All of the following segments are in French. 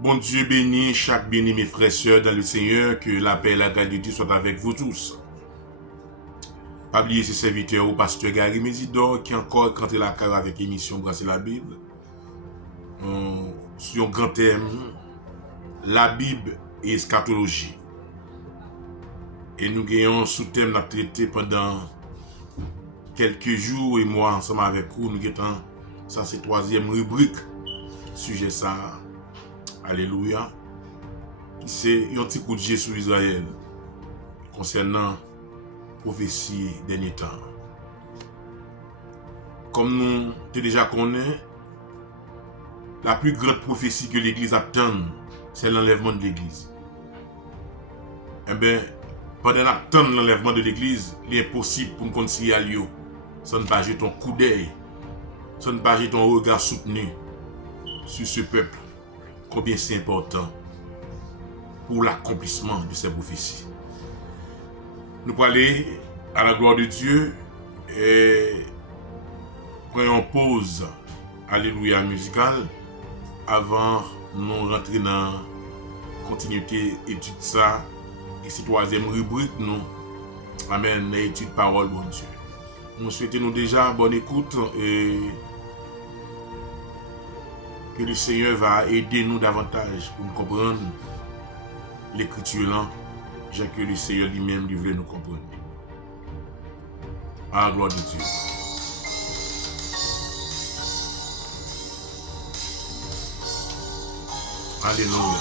Bon Dieu bénit chaque bien-aimé frère et sœur dans le Seigneur, que la paix et la grâce de Dieu soient avec vous tous. Pas oublier ses serviteurs au pasteur Gary Mésidor qui encore canté la carrière avec l'émission Brasser la Bible. Sur un grand thème, la Bible et eschatologie. Et nous gagnons sous-thème à traiter pendant quelques jours et mois ensemble avec vous. Nous gagnons ça, c'est troisième rubrique. Sujet ça. Alléluia. C'est un petit coup de jet sur Israël concernant prophétie dernier temps. Comme nous déjà connaissons, la plus grande prophétie que l'Église attend, c'est l'enlèvement de l'Église. Eh bien, pendant l'attente de l'enlèvement de l'Église, il est impossible pour nous continuer à l'eau. Ça ne pas jeter ton coup d'œil, ça ne pas jeter ton regard soutenu sur ce peuple. Combien c'est important pour l'accomplissement de ces prophéties. Nous allons aller à la gloire de Dieu et prenons pause, alléluia musicale, avant nous rentrer dans la continuité étude ça. Et c'est troisième rubrique, nous, amen, étude parole, bon Dieu. Nous souhaitons déjà bonne écoute et que le Seigneur va aider nous davantage pour nous comprendre l'écriture là, j'ai que le Seigneur lui-même veut nous comprendre. À la gloire de Dieu. Alléluia.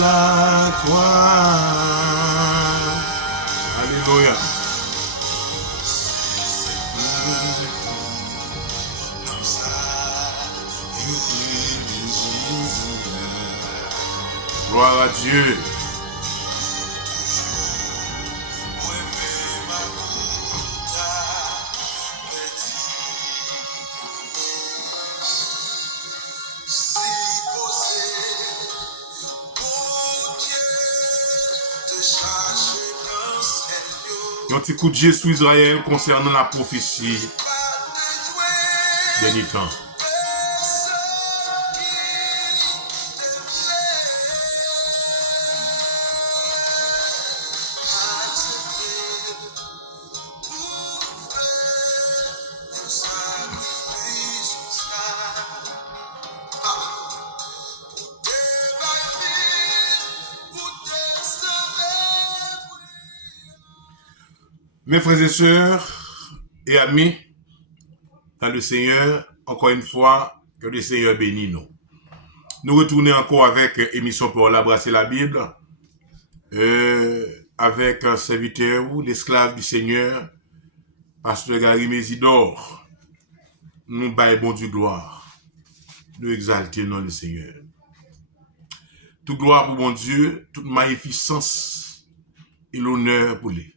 La croix. Alléluia. Gloire à Dieu. Un petit coup de jet sur Israël concernant la prophétie dernier temps. Mes frères et sœurs et amis dans le Seigneur, encore une fois, que le Seigneur bénisse nous. Nous retournons encore avec émission pour l'Abrasser la Bible, avec un serviteur ou l'esclave du Seigneur, pasteur Gary Mésidor. Nous baillons bon du gloire. Nous exaltons le Seigneur. Toute gloire pour mon Dieu, toute magnificence et l'honneur pour lui.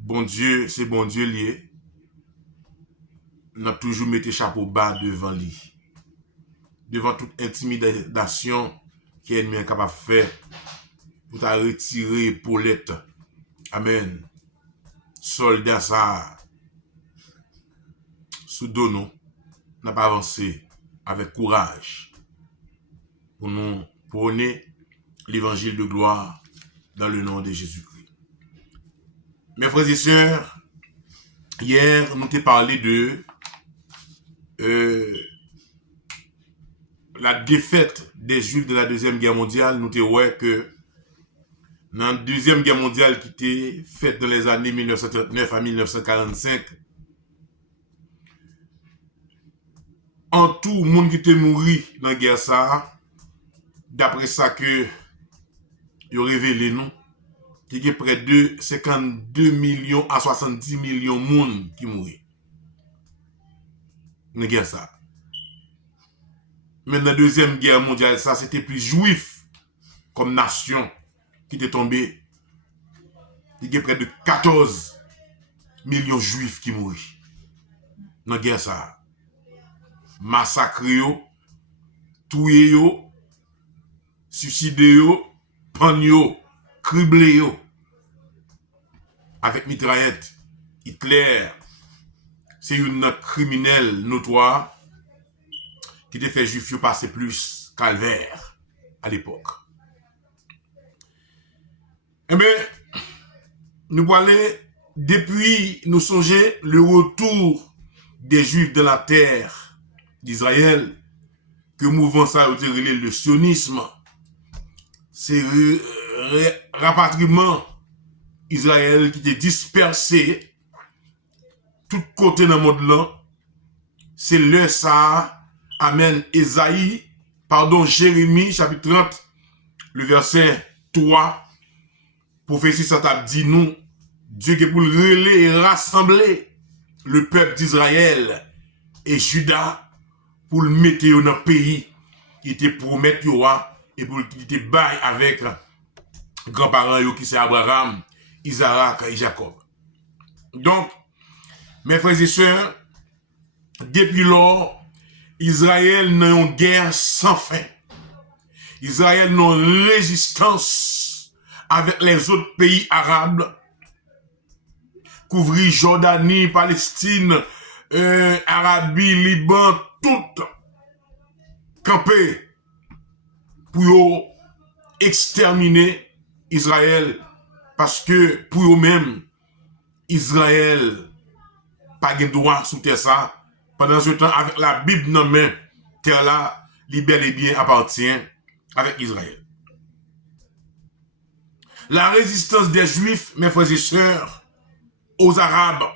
Bon Dieu, c'est bon Dieu lié. Nous avons toujours mis chapeau bas devant lui. Devant toute intimidation qui est ennemi capable de faire pour ta retirer Paulette. Amen. Soldat ça, sous dos nous, n'a pas avancé avec courage pour nous prôner l'évangile de gloire dans le nom de Jésus-Christ. Mes frères et sœurs, hier, nous t'ai parlé de la défaite des Juifs de la Deuxième Guerre mondiale, nous te ouais que dans la Deuxième Guerre mondiale qui était faite dans les années 1939 à 1945, en tout, le monde qui était mort dans la guerre ça, d'après ça que ils ont révélé nous, qu'il y a près de 52 millions à 70 millions de monde qui mourent dans la guerre ça. Mais dans la Deuxième Guerre mondiale, ça, c'était plus juif comme nation qui était tombé. Il y a près de 14 millions de juifs qui mourent dans la guerre ça. Massacré yo, tué yo, suicidé yo, pan yo, criblé yo. Avec mitraillette. Hitler, c'est un criminel notoire qui te fait juif yo passer plus calvaire à l'époque. Eh bien, nous parlons depuis nous songer le retour des juifs de la terre d'Israël, que mouvement ça a été relé le sionisme, c'est rapatriement Israël qui était dispersé tout côté dans le monde là, c'est le ça amène Jérémie chapitre 30, le verset 3, prophétie ça t'a dit nous, Dieu qui est pour le relayer et rassembler le peuple d'Israël et Juda pour le mettre dans le pays qui était promettre et pour qu'il était bail avec grands-parents qui c'est Abraham, Isaac et Jacob. Donc, mes frères et sœurs, depuis lors, Israël n'a une guerre sans fin. Israël n'a une résistance avec les autres pays arabes, couvrir Jordanie, Palestine, Arabie, Liban, tout campé pour exterminer Israël, parce que pour eux-mêmes, Israël pas de droit sous terre ça. Pendant ce temps, avec la Bible dans la main, terre là, bel et bien appartient avec Israël. La résistance des Juifs, mes frères et sœurs, aux Arabes,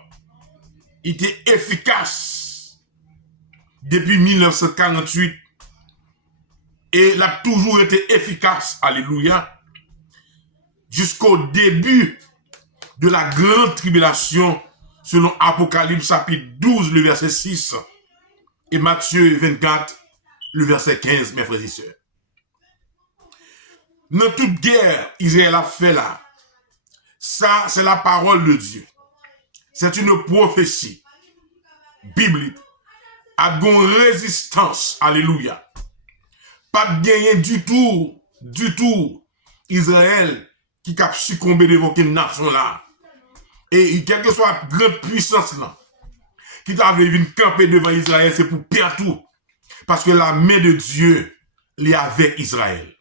était efficace depuis 1948 et elle a toujours été efficace, alléluia, jusqu'au début de la grande tribulation selon Apocalypse chapitre 12, le verset 6 et Matthieu 24, le verset 15, mes frères et sœurs. Dans toute guerre, Israël a fait là. Ça, c'est la parole de Dieu. C'est une prophétie biblique. A gon résistance, alléluia. Pas de gagner du tout, Israël qui a succombé devant une nation là. Et quelle que soit la grande puissance là, qui t'avait vu camper devant Israël, c'est pour perdre tout. Parce que la main de Dieu est avec Israël.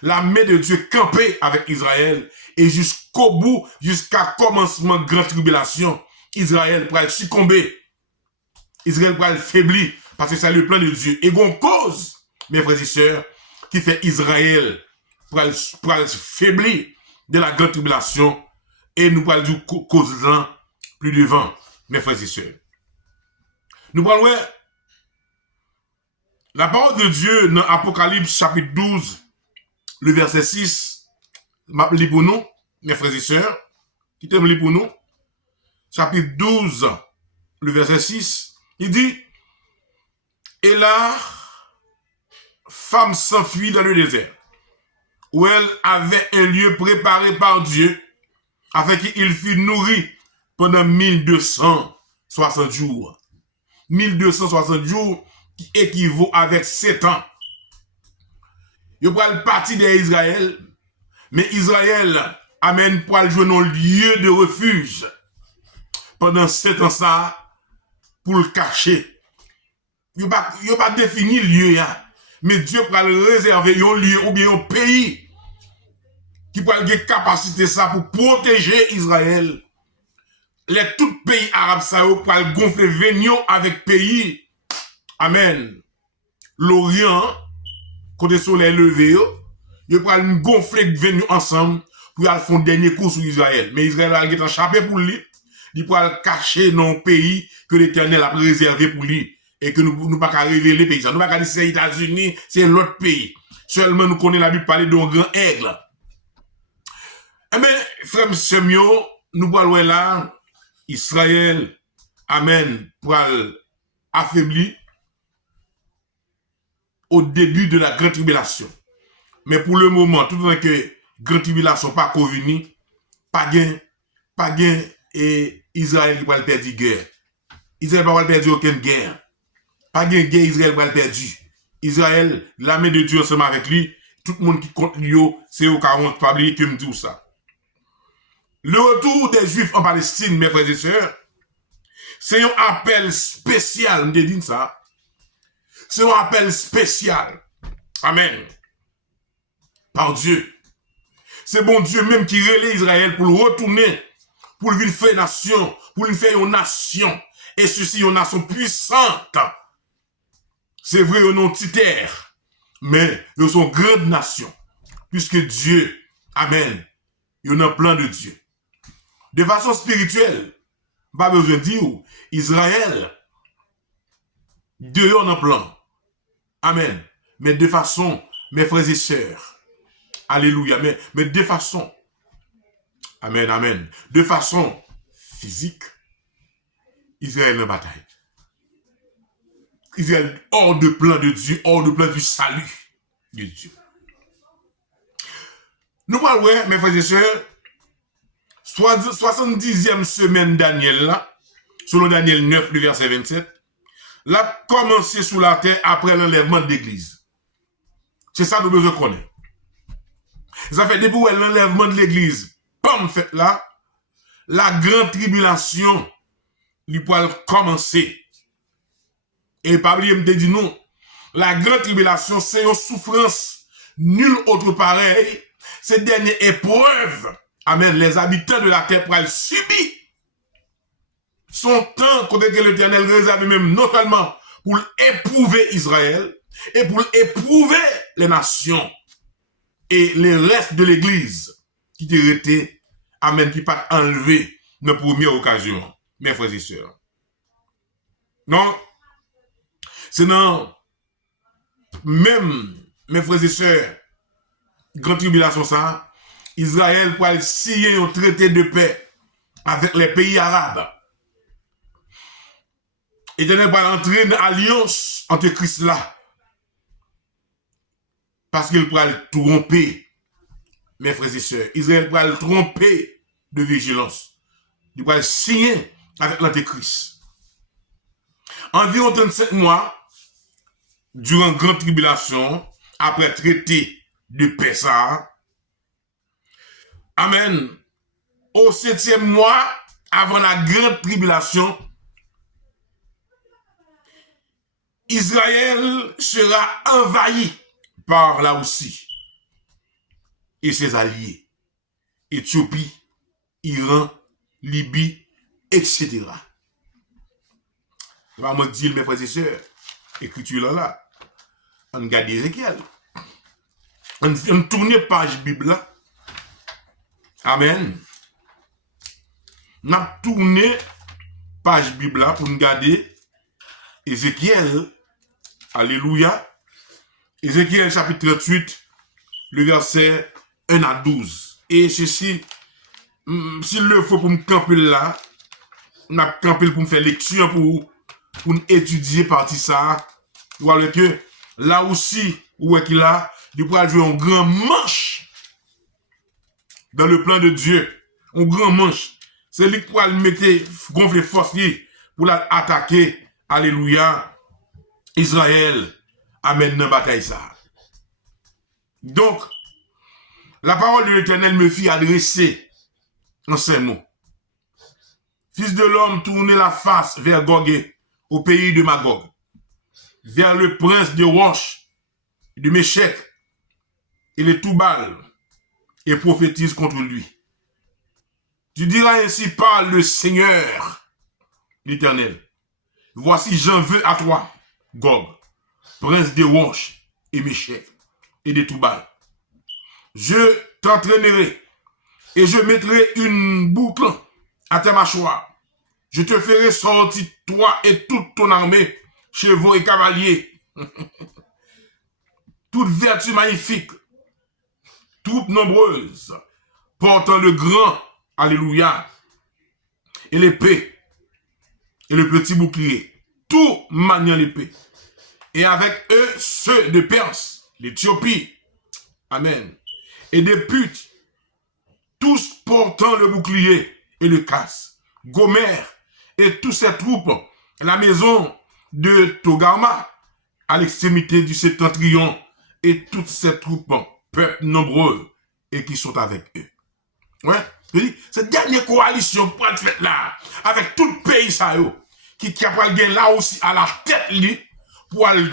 La main de Dieu campait avec Israël et jusqu'au bout, jusqu'à commencement de grande tribulation, Israël pourrait succomber. Israël pourrait faiblir parce que c'est le plan de Dieu. Et une cause, mes frères et sœurs, qui fait Israël pourrait faiblir de la grande tribulation et nous parlons du cause là plus devant, mes frères et sœurs. Nous parlons la parole de Dieu dans Apocalypse chapitre 12, le verset 6, m'appelez pour nous, mes frères et sœurs, qui t'aiment pour nous. Chapitre 12, le verset 6, il dit, et la femme s'enfuit dans le désert, où elle avait un lieu préparé par Dieu, afin qu'il fût nourri pendant 1260 jours. 1260 jours qui équivaut avec 7 ans. Il prend le parti d'Israël, mais Israël amène pour aller jouer un lieu de refuge pendant 7 ans ça pour le cacher. Il n'a pas défini le lieu, mais Dieu va le réserver un lieu ou bien un pays qui va avoir capacité ça pour protéger Israël. Les tout pays arabes ça pour gonfler venir avec pays. Amen. L'Orient côté soleil levé, ils vont gonfler venir ensemble pour aller faire un dernier coup sur Israël. Mais Israël a échappé pour lui. Il pourra le cacher dans le pays que l'Éternel a réservé pour lui. Et que nous ne pouvons pas révéler les pays. Nous ne pouvons pas dire c'est les États-Unis, c'est l'autre pays. Seulement nous connaissons la Bible parler d'un grand aigle. Eh bien, frère Semio, nous parlons là, Israël, amen, pour affaiblir au début de la grande tribulation. Mais pour le moment, tout le temps que grande tribulation pas convenue, pas gain, et Israël qui va perdre guerre. Israël va perdre aucune guerre. Pas gain guerre, Israël va perdre. Israël, l'armée de Dieu ensemble avec lui, tout le monde qui compte lui, c'est au 40 publié que me dit ça. Le retour des Juifs en Palestine, mes frères et sœurs, c'est un appel spécial, je dis ça. C'est un appel spécial. Amen. Par Dieu. C'est bon Dieu même qui relaie Israël pour le retourner, pour le faire nation, pour lui faire une nation. Et ceci, une nation puissante. C'est vrai, ils ont une terre, mais ils sont grande nation. Puisque Dieu, amen, il y a un plan de Dieu. De façon spirituelle, pas besoin de dire, Israël, Dieu a un plan. Amen. Mais de façon, mes frères et sœurs, alléluia, mais de façon, amen, amen, de façon physique, Israël est en bataille. Israël hors de plan de Dieu, hors de plan du salut de Dieu. Nous parlons, mes frères et sœurs, 70e semaine Daniel, là, selon Daniel 9, le verset 27, l'a commencé sous la terre après l'enlèvement de l'église. C'est ça que nous besoin connaître. Ça fait depuis l'enlèvement de l'église, comme fait là, la grande tribulation lui peut commencer. Et Pablo me dit non, la grande tribulation c'est une souffrance nul autre pareil. Cette dernière épreuve, amen, les habitants de la terre pourraient subir. Son temps, côté que l'Éternel réserve même non seulement pour éprouver Israël, et pour éprouver les nations et les restes de l'église qui étaient restés, amen, qui pas enlevé dans la première occasion, mes frères et sœurs. Non, c'est non, même, mes frères et sœurs, grande tribulation ça, Israël pourrait signer un traité de paix avec les pays arabes. Éternel va entrer dans l'alliance entre Christ là. Parce qu'il pourra le tromper, mes frères et sœurs. Israël pourra le tromper de vigilance. Il pourra le signer avec l'Antéchrist. Environ 35 mois, durant la grande tribulation, après traité de paix ça, amen, au 7e mois, avant la grande tribulation, Israël sera envahi par là aussi et ses alliés, Éthiopie, Iran, Libye, etc. Je vais me dire, mes frères et sœurs, écriture là, on regarde Ézéchiel, on tourne page Bible là, amen, on a tourné page Bible là pour regarder Ézéchiel, alléluia, Ézéchiel chapitre 38, le verset 1 à 12. Et ceci, s'il le faut pour me camper là, on a campé pour me faire lecture, pour étudier partie ça. Voilà que là aussi, où est qu'il a, il pourra jouer un grand manche dans le plan de Dieu. Un grand manche. C'est lui qui pourra le mettre, gonfler force pour l'attaquer. Alléluia. Israël amène dans bataille ça. Donc, la parole de l'Éternel me fit adresser en ces mots. Fils de l'homme, tournez la face vers Gog, au pays de Magog, vers le prince de Roche, de Méchec et de Toubal, et prophétise contre lui. Tu diras ainsi, parle le Seigneur, l'Éternel. Voici, j'en veux à toi, Gog, prince de Roche et Méchec. et des toubals. Je t'entraînerai et je mettrai une boucle à ta mâchoire. Je te ferai sortir, toi et toute ton armée, chevaux et cavaliers. Toute vertu magnifique, toute nombreuse, portant le grand, alléluia, et l'épée, et le petit bouclier, tout maniant l'épée. Et avec eux, ceux de Perse, l'Éthiopie, amen, et des Putes, tous portant le bouclier et le casque, Gomer et tous ses troupes, la maison de Togarma, à l'extrémité du septentrion, et toutes ces troupes, peuple nombreux, et qui sont avec eux. Ouais, je dis, cette dernière coalition pour être faite là, avec tout le pays, ça, qui a pas le là aussi à la tête, pour aller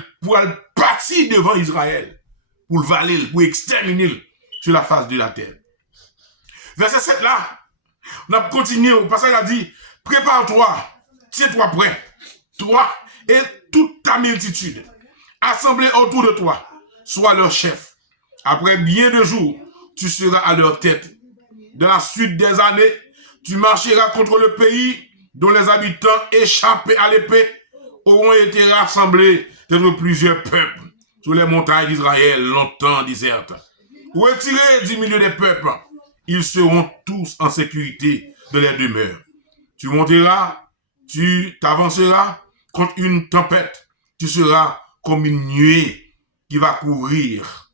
partir devant Israël, pour le valer, pour exterminer sur la face de la terre. Verset 7 là, on a continué, au passage a dit, prépare-toi, tiens-toi prêt, toi et toute ta multitude, assemblés autour de toi, sois leur chef. Après bien de jours, tu seras à leur tête. Dans la suite des années, tu marcheras contre le pays dont les habitants échappés à l'épée auront été rassemblés d'entre plusieurs peuples sur les montagnes d'Israël, longtemps désertes. Retirés du milieu des peuples, ils seront tous en sécurité de leur demeure. Tu monteras, tu t'avanceras contre une tempête. Tu seras comme une nuée qui va couvrir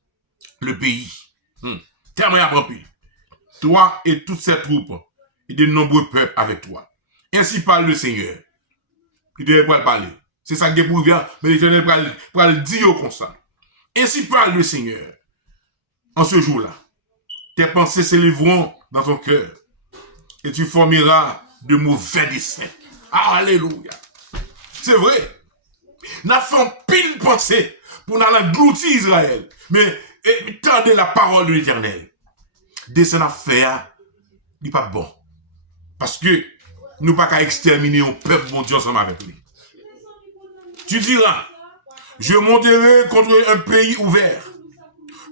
le pays. Terme à remplir. Toi et toutes ces troupes et de nombreux peuples avec toi. Ainsi parle le Seigneur. Il devait pas parler. C'est ça qui est pour bien, mais l'Éternel va le dire comme ça. Ainsi parle le Seigneur. En ce jour-là, tes pensées s'élèveront dans ton cœur et tu formeras de mauvais desseins. Alléluia. C'est vrai. Nous avons pile pensée pour nous engloutir Israël. Mais tendez la parole de l'Éternel. Dessein à faire, n'est pas bon. Parce que nous pas qu'à exterminer un peuple, mon Dieu, ensemble avec lui. Tu diras, je monterai contre un pays ouvert.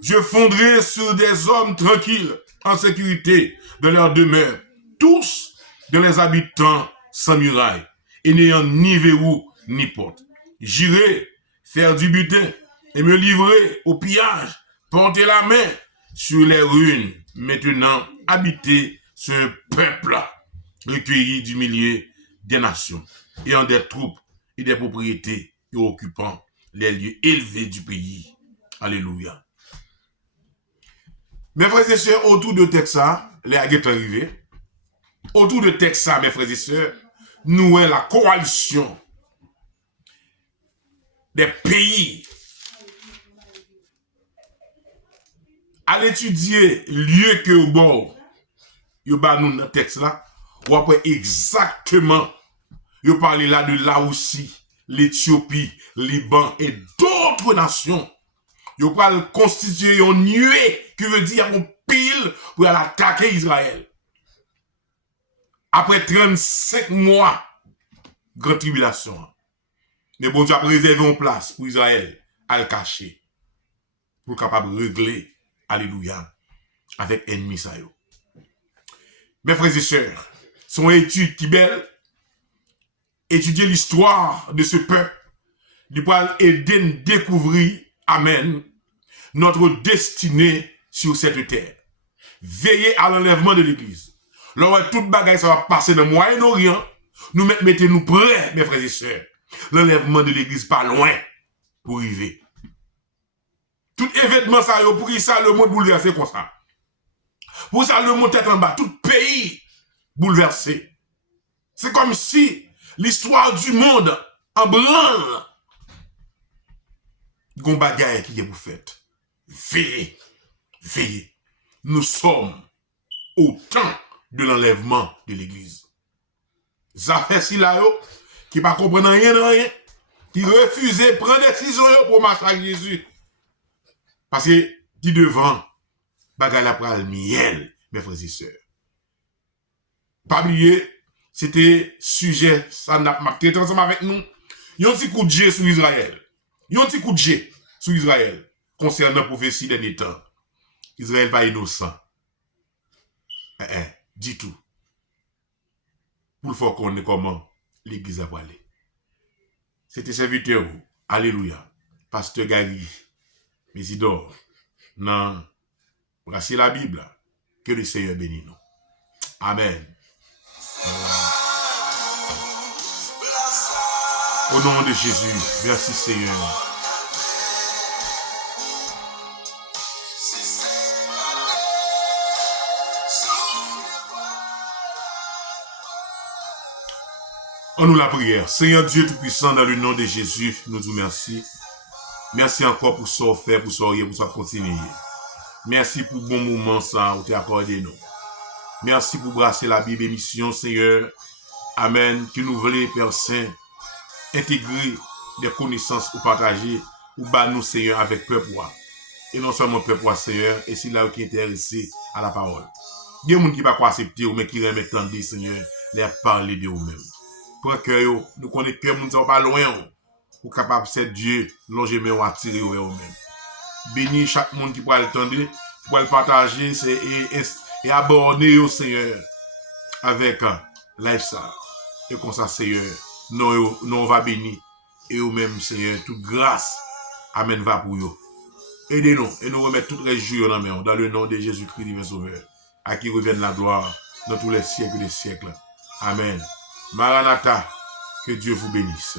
Je fonderai sur des hommes tranquilles, en sécurité, de leur demeure. Tous de les habitants sans muraille, et n'ayant ni verrou, ni porte. J'irai faire du butin, et me livrer au pillage, porter la main sur les ruines, maintenant habité sur un peuple recueilli du milieu des nations, ayant des troupes et des propriétés et occupant les lieux élevés du pays. Alléluia. Mes frères et sœurs, autour de Texas, les aguettes arrivés, autour de Texas, mes frères et sœurs, nous est la coalition des pays à l'étudier lieu que au bord, yo ba nous dans texte là, ou après exactement, yo parle là de là aussi, l'Éthiopie, Liban et d'autres nations. Yo parle constituer une nuée qui veut dire un pile pour aller attaquer Israël. Après 35 mois, grande tribulation. Mais bon Dieu a réservé une place pour Israël à le cacher. Pour capable de régler, alléluia, avec ennemi ça yo. Mes frères et sœurs, son étude qui belle, étudier l'histoire de ce peuple, il peut aider à découvrir, amen, notre destinée sur cette terre. Veillez à l'enlèvement de l'Église. Lorsque toute bagaille ça va passer dans le Moyen-Orient, nous mettez-nous prêts, mes frères et sœurs. L'enlèvement de l'Église pas loin pour arriver. Tout événement ça, pour ça le monde bouleversé comme ça. Pour ça le monde tête en bas, tout pays bouleversé. C'est comme si l'histoire du monde en branle. Gon bagaille qui est pour fait. Veillez, veillez. Nous sommes au temps de l'enlèvement de l'Église. Ça fait si là qui ne comprennent rien de rien, qui refusent de prendre décision pour marcher avec Jésus. Parce que qui devant bagaille la pral miel, mes frères et sœurs. Pas oublier, c'était sujet, ça n'a pas été ensemble avec nous. Yon petit coup de jet sur Israël. Yon petit coup de jet sur Israël. concernant la prophétie des temps. Israël pas innocent. Dis tout. Pour le faire connaître comment l'église a parlé. C'était serviteur. Alléluia. Pasteur Gary. Mésidor. Non. Voici la Bible. Que le Seigneur bénisse nous. Amen. Au nom de Jésus, merci Seigneur. En nous la prière. Seigneur Dieu Tout-Puissant, dans le nom de Jésus, nous vous remercions. Merci encore pour ce faire, pour ce pour ça continuer. Merci pour bon moment ça, où tu as accordé nous. Merci pour brasser la Bible émission, Seigneur. Amen. Que nous voulons, Père Saint, intégrer des connaissances ou partager, ou bas nous, Seigneur, avec peuple. Et non seulement peuple, Seigneur, et c'est là qui est intéressé à la parole. Il y a des gens qui ne peuvent pas accepter, mais qui remettent en dit, Seigneur, les parler de vous-même. Pour que nous connaissons que nous ne sommes pas loin, pour capable de Dieu, loger mais ou attirer vers vous-même. Bénis chaque monde qui pourra l'entendre, qui pourra le partager et aborder au Seigneur avec lifestyle. Et comme ça, Seigneur, nous va bénir. Et vous-même, Seigneur, toute grâce, Amen, va pour vous. Aidez-nous et nous remettons toutes les jours dans le nom de Jésus-Christ, divin Sauveur, à qui revienne la gloire dans tous les siècles des siècles. Amen. Maranatha, que Dieu vous bénisse.